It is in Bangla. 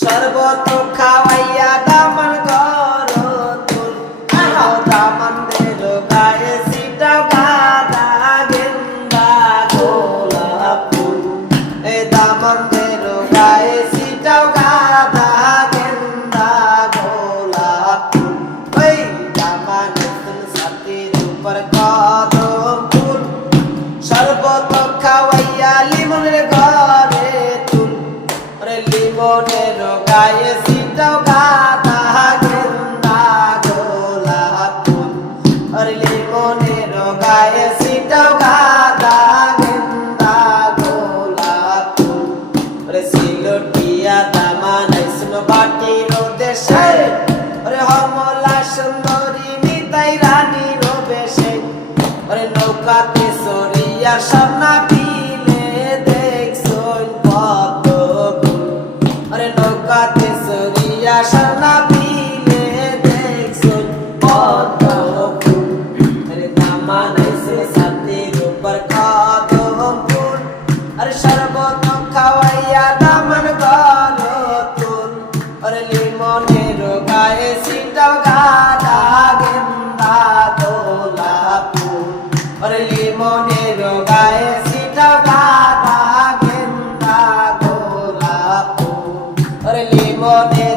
শরবত খাওয়াইয়া দামান গর তুল। আহাও দামান দেল গায়ে সিটাও গাদা গেন্দা গোলাপ ফুল। এ দামান দেল গায়ে সিটাও গাদা গেন্দা গোলাপ ফুল। ওই দামান সাথীর উপর কদম ফুল। শরবত খাওয়াইয়া লিমনের গায়ে সিটাও গাদা গেন্দা গোলাপ ফুল। রে লিমনের গায়ে সিটাও গাদা গেন্দা গোলাপ ফুল। রে সিলটিয়া দামা নাইসন বাটি রোদেশে রে হমলা সুন্দরী নিতাই রানী রবেশে ওরে নৌকাতে সরিয়া সামনা দিলে আর সর্বত খাওয়াইয়া দামান গল তুল। আর লিমনের গায়ে সিটাও গাদা গেন্দা দোলা ফুল। আর লিমনের গায়ে সিটাও গাদা গেন্দা দোলা ফুল। আর লিমনের